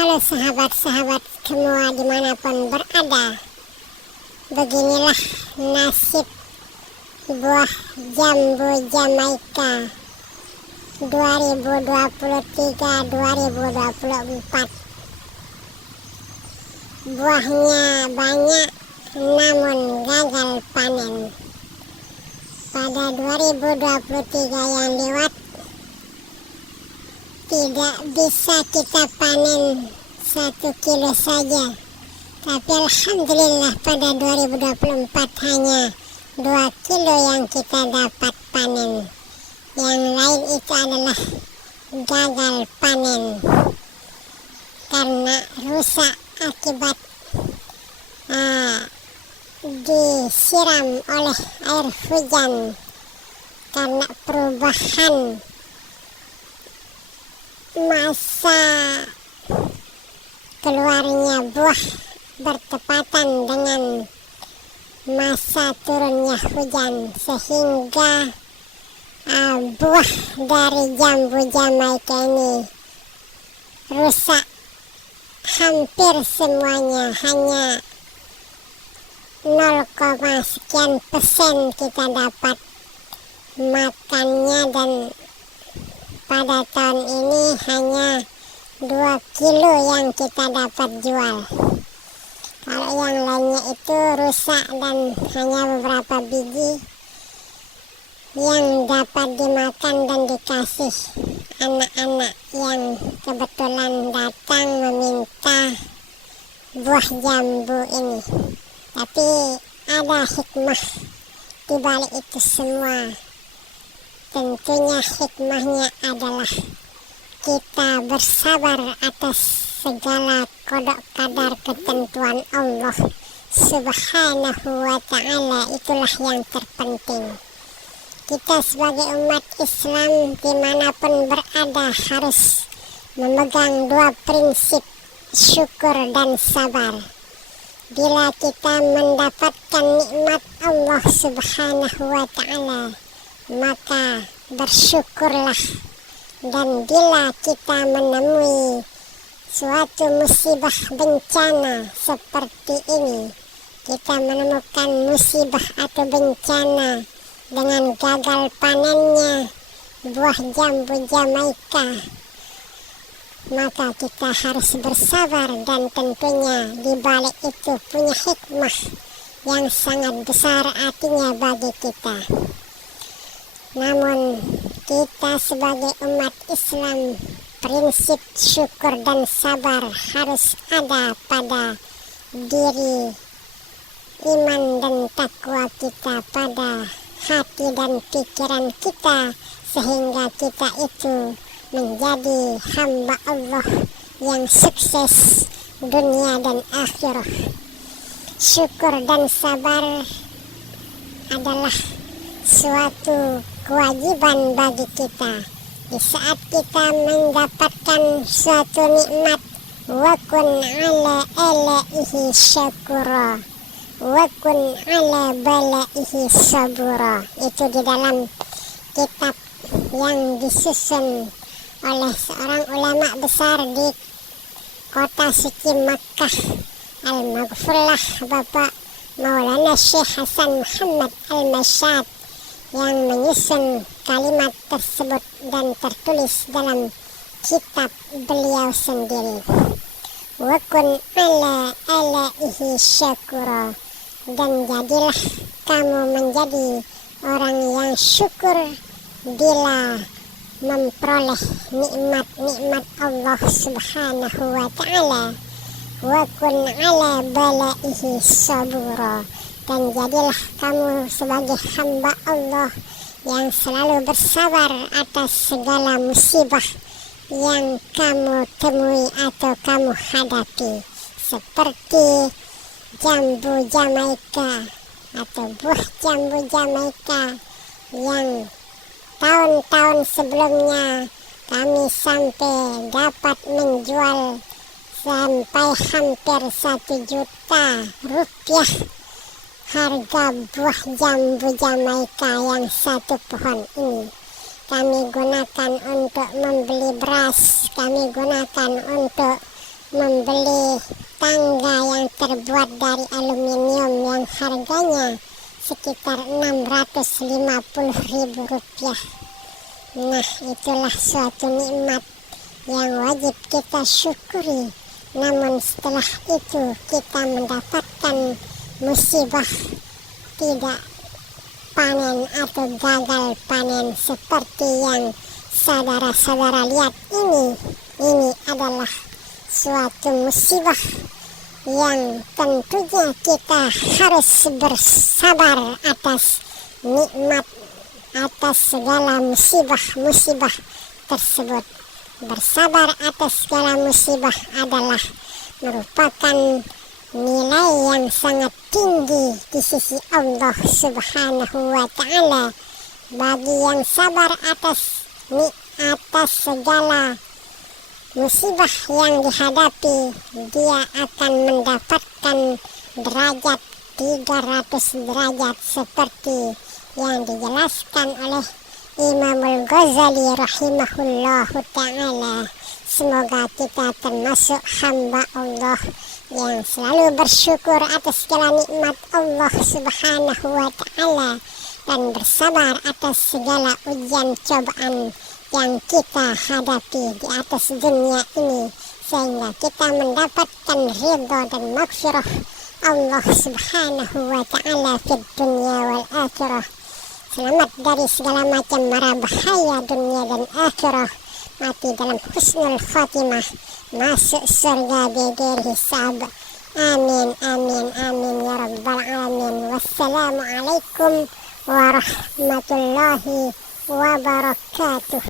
Halo sahabat-sahabat semua dimanapun berada. Beginilah nasib buah jambu Jamaika 2023-2024. Buahnya banyak namun gagal panen. Pada 2023 yang lewat tidak bisa kita panen 1 kilo saja, tapi alhamdulillah pada 2024 hanya 2 kilo yang kita dapat panen. Yang lain itu adalah gagal panen karena rusak akibat disiram oleh air hujan karena perubahan masa keluarnya buah bertepatan dengan masa turunnya hujan, sehingga buah dari jambu Jamaika ini rusak hampir semuanya. Hanya 0, sekian persen kita dapat makannya, dan pada tahun ini hanya 2 kilo yang kita dapat jual. Kalau yang lainnya itu rusak dan hanya beberapa biji yang dapat dimakan dan dikasih anak-anak yang kebetulan datang meminta buah jambu ini. Tapi ada hikmah di balik itu semua. Tentunya hikmahnya adalah kita bersabar atas segala kodok kadar ketentuan Allah Subhanahu wa ta'ala. Itulah yang terpenting. Kita sebagai umat Islam dimanapun berada harus memegang 2 prinsip, syukur dan sabar. Bila kita mendapatkan nikmat Allah Subhanahu wa ta'ala, maka bersyukurlah. Dan bila kita menemui suatu musibah bencana seperti ini, kita menemukan musibah atau bencana dengan gagal panennya buah jambu Jamaika, maka kita harus bersabar, dan tentunya di balik itu punya hikmah yang sangat besar artinya bagi kita. Namun kita sebagai umat Islam, prinsip syukur dan sabar harus ada pada diri, iman dan takwa kita, pada hati dan pikiran kita, sehingga kita itu menjadi hamba Allah yang sukses dunia dan akhirat. Syukur dan sabar adalah suatu kewajiban bagi kita. Di saat kita mendapatkan suatu nikmat, wa kun ala alaihi syakura wa kun ala balaihi sabura. Itu di dalam kitab yang disusun oleh seorang ulama besar di kota suci Makkah, Al-Maghfurlah, Bapak Maulana Syekh Hasan Muhammad Al-Masyad, yang menyusun kalimat tersebut dan tertulis dalam kitab beliau sendiri. Wa kun ala alaihi syakura, dan jadilah kamu menjadi orang yang syukur bila memperoleh nikmat-nikmat Allah Subhanahu wa ta'ala. Wa kun ala balaihi sabura, dan jadilah kamu sebagai hamba Allah yang selalu bersabar atas segala musibah yang kamu temui atau kamu hadapi, seperti jambu Jamaika atau buah jambu Jamaika yang tahun-tahun sebelumnya kami sampai dapat menjual sampai hampir 1 juta rupiah harga buah jambu Jamaika yang 1 pohon ini. Kami gunakan untuk membeli beras, kami gunakan untuk membeli tangga yang terbuat dari aluminium yang harganya sekitar Rp650.000. Nah, itulah suatu nikmat yang wajib kita syukuri. Namun setelah itu kita mendapatkan musibah tidak panen atau gagal panen seperti yang saudara-saudara lihat ini. Ini adalah suatu musibah yang tentunya kita harus bersabar atas nikmat, atas segala musibah tersebut. Bersabar atas segala musibah adalah merupakan nilai yang sangat tinggi di sisi Allah Subhanahu wa Ta'ala. Bagi yang sabar atas segala musibah yang dihadapi, dia akan mendapatkan derajat 300 derajat seperti yang dijelaskan oleh Imamul Ghazali rahimahullahu ta'ala. Semoga kita termasuk hamba Allah yang selalu bersyukur atas segala nikmat Allah Subhanahu wa Ta'ala dan bersabar atas segala ujian cobaan yang kita hadapi di atas dunia ini, sehingga kita mendapatkan ridha dan maghfirah Allah Subhanahu wa Ta'ala di dunia wal akhirah. Selamat dari segala macam mara bahaya dunia dan akhirah, mati dalam husnul khatimah, masuk surga bighairi hisab. Amin amin amin ya rabbal alamin. Wassalamualaikum warahmatullahi wabarakatuh.